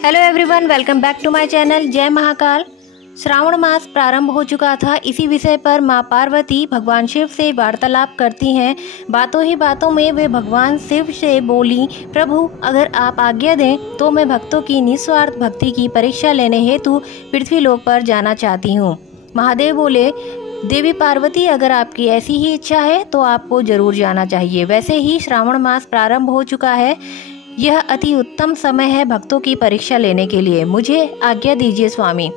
Hello everyone, welcome back to my channel. जय महाकाल। श्रावण मास प्रारंभ हो चुका था। इसी विषय पर मां पार्वती भगवान शिव से वार्तालाप करती हैं। बातों ही बातों में वे भगवान शिव से बोली, प्रभु अगर आप आज्ञा दें तो मैं भक्तों की निस्वार्थ भक्ति की परीक्षा लेने हेतु पृथ्वी लोक पर जाना चाहती हूँ। महादेव बोले, देवी पार्वती अगर आपकी ऐसी ही इच्छा है तो आपको जरूर जाना चाहिए। वैसे ही श्रावण मास प्रारंभ हो चुका है। यह अति उत्तम समय है भक्तों की परीक्षा लेने के लिए। मुझे आज्ञा दीजिए स्वामी।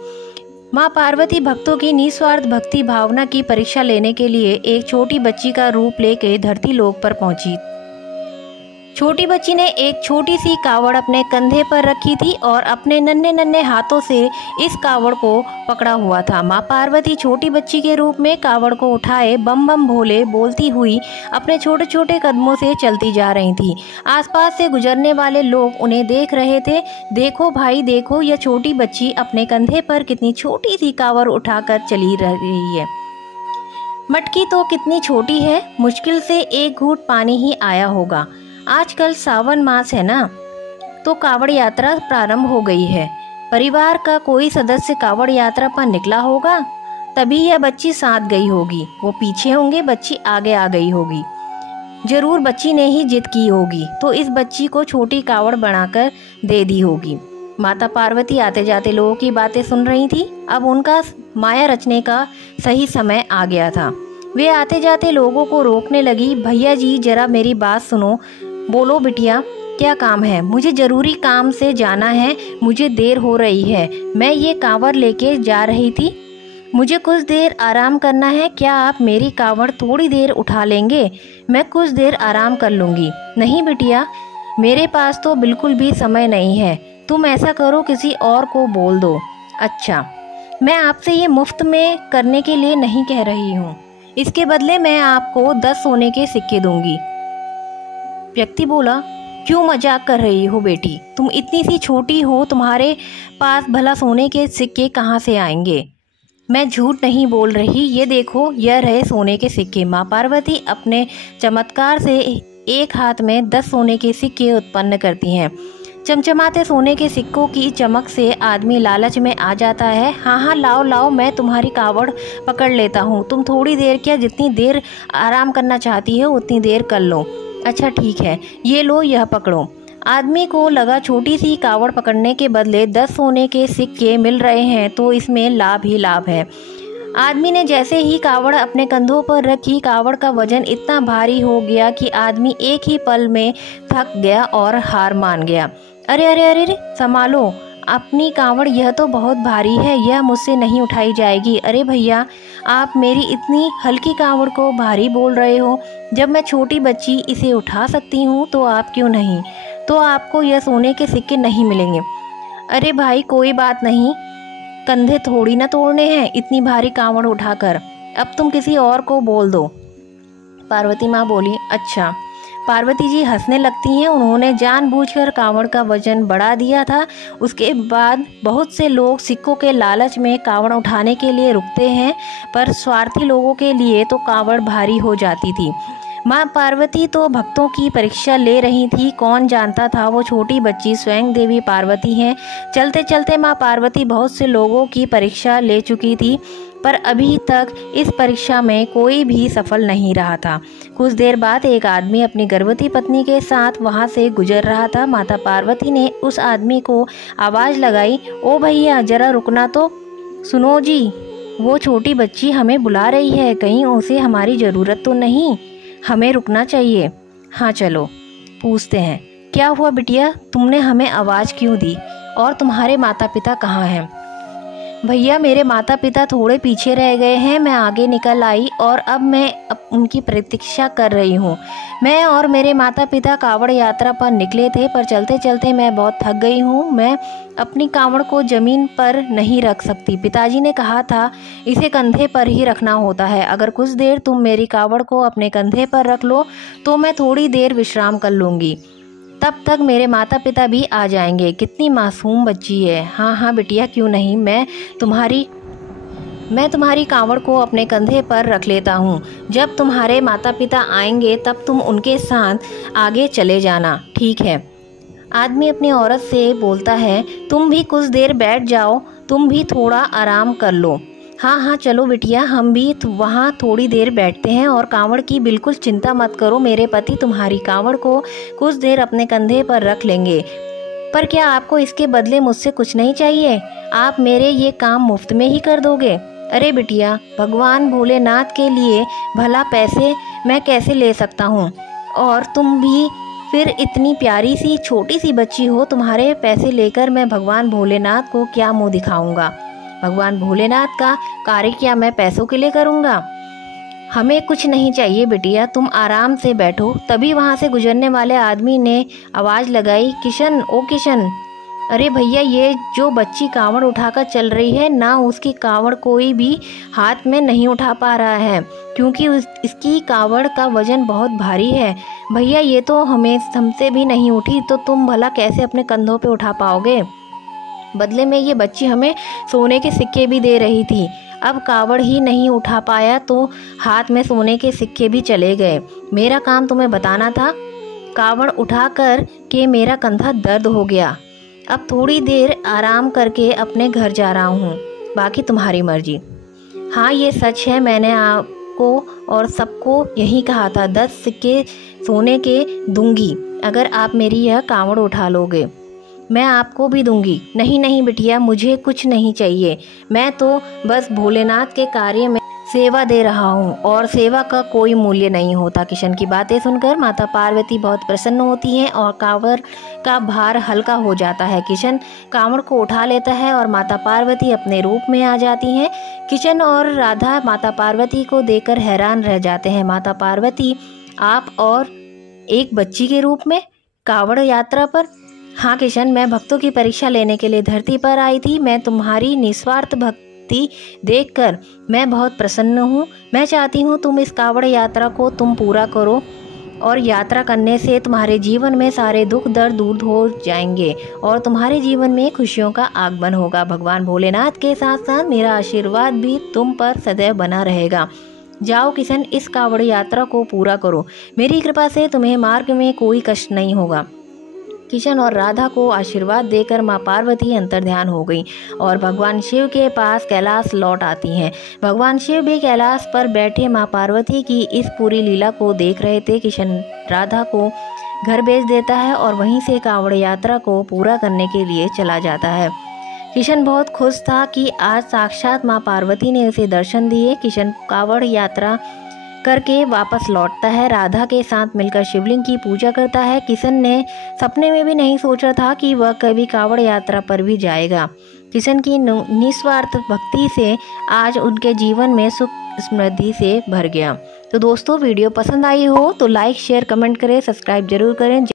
माँ पार्वती भक्तों की निस्वार्थ भक्ति भावना की परीक्षा लेने के लिए एक छोटी बच्ची का रूप लेकर धरती लोक पर पहुंची। छोटी बच्ची ने एक छोटी सी कावड़ अपने कंधे पर रखी थी और अपने नन्हे नन्हे हाथों से इस कावड़ को पकड़ा हुआ था। माँ पार्वती छोटी बच्ची के रूप में कावड़ को उठाए बम बम भोले बोलती हुई अपने छोटे छोटे कदमों से चलती जा रही थी। आसपास से गुजरने वाले लोग उन्हें देख रहे थे। देखो भाई देखो, यह छोटी बच्ची अपने कंधे पर कितनी छोटी सी कावड़ उठाकर चली रही है। मटकी तो कितनी छोटी है, मुश्किल से एक घूंट पानी ही आया होगा। आजकल सावन मास है ना, तो कावड़ यात्रा प्रारंभ हो गई है। परिवार का कोई सदस्य कावड़ यात्रा पर निकला होगा, तभी यह बच्ची साथ गई होगी। वो पीछे होंगे, बच्ची आगे आ गई होगी। जरूर बच्ची ने ही जिद की होगी तो इस बच्ची को छोटी कावड़ बनाकर दे दी होगी। माता पार्वती आते जाते लोगों की बातें सुन रही थी। अब उनका माया रचने का सही समय आ गया था। वे आते जाते लोगों को रोकने लगी। भैया जी जरा मेरी बात सुनो। बोलो बिटिया, क्या काम है? मुझे जरूरी काम से जाना है, मुझे देर हो रही है। मैं ये कांवड़ लेके जा रही थी, मुझे कुछ देर आराम करना है। क्या आप मेरी कांवड़ थोड़ी देर उठा लेंगे? मैं कुछ देर आराम कर लूँगी। नहीं बिटिया, मेरे पास तो बिल्कुल भी समय नहीं है। तुम ऐसा करो, किसी और को बोल दो। अच्छा, मैं आपसे ये मुफ्त में करने के लिए नहीं कह रही हूँ। इसके बदले मैं आपको 10 सोने के सिक्के दूंगी। व्यक्ति बोला, क्यों मजाक कर रही हो बेटी? तुम इतनी सी छोटी हो, तुम्हारे पास भला सोने के सिक्के कहाँ से आएंगे? मैं झूठ नहीं बोल रही, ये देखो, यह रहे सोने के सिक्के। माँ पार्वती अपने चमत्कार से एक हाथ में 10 सोने के सिक्के उत्पन्न करती हैं। चमचमाते सोने के सिक्कों की चमक से आदमी लालच में आ जाता है। हाँ हाँ, लाओ लाओ, मैं तुम्हारी कावड़ पकड़ लेता हूँ। तुम थोड़ी देर क्या, जितनी देर आराम करना चाहती हो उतनी देर कर लो। अच्छा ठीक है, ये लो, यह पकड़ो। आदमी को लगा छोटी सी कावड़ पकड़ने के बदले 10 सोने के सिक्के मिल रहे हैं तो इसमें लाभ ही लाभ है। आदमी ने जैसे ही कावड़ अपने कंधों पर रखी, कावड़ का वजन इतना भारी हो गया कि आदमी एक ही पल में थक गया और हार मान गया। अरे अरे अरे अरे, संभालो अपनी कावड़, यह तो बहुत भारी है, यह मुझसे नहीं उठाई जाएगी। अरे भैया, आप मेरी इतनी हल्की कावड़ को भारी बोल रहे हो? जब मैं छोटी बच्ची इसे उठा सकती हूँ तो आप क्यों नहीं? तो आपको यह सोने के सिक्के नहीं मिलेंगे। अरे भाई कोई बात नहीं, कंधे थोड़ी ना तोड़ने हैं इतनी भारी कावड़ उठाकर। अब तुम किसी और को बोल दो। पार्वती माँ बोली, अच्छा। पार्वती जी हंसने लगती हैं। उन्होंने जानबूझकर कावड़ का वजन बढ़ा दिया था। उसके बाद बहुत से लोग सिक्कों के लालच में कावड़ उठाने के लिए रुकते हैं, पर स्वार्थी लोगों के लिए तो कावड़ भारी हो जाती थी। माँ पार्वती तो भक्तों की परीक्षा ले रही थी। कौन जानता था वो छोटी बच्ची स्वयं देवी पार्वती हैं। चलते चलते माँ पार्वती बहुत से लोगों की परीक्षा ले चुकी थी, पर अभी तक इस परीक्षा में कोई भी सफल नहीं रहा था। कुछ देर बाद एक आदमी अपनी गर्भवती पत्नी के साथ वहां से गुजर रहा था। माता पार्वती ने उस आदमी को आवाज़ लगाई, ओ भैया जरा रुकना तो। सुनो जी, वो छोटी बच्ची हमें बुला रही है, कहीं उसे हमारी ज़रूरत तो नहीं? हमें रुकना चाहिए। हाँ चलो पूछते हैं। क्या हुआ बिटिया, तुमने हमें आवाज़ क्यों दी? और तुम्हारे माता पिता कहाँ हैं? भैया मेरे माता पिता थोड़े पीछे रह गए हैं, मैं आगे निकल आई और अब मैं उनकी प्रतीक्षा कर रही हूँ। मैं और मेरे माता पिता कावड़ यात्रा पर निकले थे, पर चलते चलते मैं बहुत थक गई हूँ। मैं अपनी कावड़ को ज़मीन पर नहीं रख सकती। पिताजी ने कहा था इसे कंधे पर ही रखना होता है। अगर कुछ देर तुम मेरी कावड़ को अपने कंधे पर रख लो तो मैं थोड़ी देर विश्राम कर लूँगी, तब तक मेरे माता पिता भी आ जाएंगे। कितनी मासूम बच्ची है। हाँ हाँ बिटिया, क्यों नहीं, मैं तुम्हारी कावड़ को अपने कंधे पर रख लेता हूँ। जब तुम्हारे माता पिता आएंगे तब तुम उनके साथ आगे चले जाना, ठीक है? आदमी अपनी औरत से बोलता है, तुम भी कुछ देर बैठ जाओ, तुम भी थोड़ा आराम कर लो। हाँ हाँ चलो बिटिया, हम भी वहाँ थोड़ी देर बैठते हैं और कांवड़ की बिल्कुल चिंता मत करो, मेरे पति तुम्हारी कांवड़ को कुछ देर अपने कंधे पर रख लेंगे। पर क्या आपको इसके बदले मुझसे कुछ नहीं चाहिए? आप मेरे ये काम मुफ्त में ही कर दोगे? अरे बिटिया, भगवान भोलेनाथ के लिए भला पैसे मैं कैसे ले सकता हूँ? और तुम भी फिर इतनी प्यारी सी छोटी सी बच्ची हो, तुम्हारे पैसे लेकर मैं भगवान भोलेनाथ को क्या मुँह दिखाऊंगा? भगवान भोलेनाथ का कार्य क्या मैं पैसों के लिए करूँगा? हमें कुछ नहीं चाहिए बिटिया, तुम आराम से बैठो। तभी वहाँ से गुजरने वाले आदमी ने आवाज़ लगाई, किशन, ओ किशन। अरे भैया, ये जो बच्ची कांवड़ उठाकर चल रही है ना, उसकी कांवड़ कोई भी हाथ में नहीं उठा पा रहा है, क्योंकि इसकी कांवड़ का वजन बहुत भारी है। भैया, ये तो हमसे भी नहीं उठी, तो तुम भला कैसे अपने कंधों पे उठा पाओगे? बदले में ये बच्ची हमें सोने के सिक्के भी दे रही थी। अब कावड़ ही नहीं उठा पाया तो हाथ में सोने के सिक्के भी चले गए। मेरा काम तुम्हें बताना था। कावड़ उठाकर के मेरा कंधा दर्द हो गया। अब थोड़ी देर आराम करके अपने घर जा रहा हूँ, बाकी तुम्हारी मर्जी। हाँ, ये सच है, मैंने आपको और सबको यही कहा था, 10 सिक्के सोने के दूंगी अगर आप मेरी यह कावड़ उठा लोगे। मैं आपको भी दूंगी। नहीं नहीं बिटिया, मुझे कुछ नहीं चाहिए, मैं तो बस भोलेनाथ के कार्य में सेवा दे रहा हूँ और सेवा का कोई मूल्य नहीं होता। किशन की बातें सुनकर माता पार्वती बहुत प्रसन्न होती हैं और कांवड़ का भार हल्का हो जाता है। किशन कांवड़ को उठा लेता है और माता पार्वती अपने रूप में आ जाती हैं। किशन और राधा माता पार्वती को देखकर हैरान रह जाते हैं। माता पार्वती, आप और एक बच्ची के रूप में कांवड़ यात्रा पर? हाँ किशन, मैं भक्तों की परीक्षा लेने के लिए धरती पर आई थी। मैं तुम्हारी निस्वार्थ भक्ति देखकर मैं बहुत प्रसन्न हूँ। मैं चाहती हूँ तुम इस कांवड़ यात्रा को तुम पूरा करो और यात्रा करने से तुम्हारे जीवन में सारे दुख दर्द दूर हो जाएंगे और तुम्हारे जीवन में खुशियों का आगमन होगा। भगवान भोलेनाथ के साथ साथ मेरा आशीर्वाद भी तुम पर सदैव बना रहेगा। जाओ किशन, इस कांवड़ यात्रा को पूरा करो। मेरी कृपा से तुम्हें मार्ग में कोई कष्ट नहीं होगा। किशन और राधा को आशीर्वाद देकर माँ पार्वती अंतर्ध्यान हो गई और भगवान शिव के पास कैलाश लौट आती हैं। भगवान शिव भी कैलाश पर बैठे माँ पार्वती की इस पूरी लीला को देख रहे थे। किशन राधा को घर भेज देता है और वहीं से कांवड़ यात्रा को पूरा करने के लिए चला जाता है। किशन बहुत खुश था कि आज साक्षात माँ पार्वती ने उसे दर्शन दिए। किशन कांवड़ यात्रा करके वापस लौटता है, राधा के साथ मिलकर शिवलिंग की पूजा करता है। किशन ने सपने में भी नहीं सोचा था कि वह कभी कांवड़ यात्रा पर भी जाएगा। किशन की निस्वार्थ भक्ति से आज उनके जीवन में सुख समृद्धि से भर गया। तो दोस्तों, वीडियो पसंद आई हो तो लाइक शेयर कमेंट करें, सब्सक्राइब जरूर करें।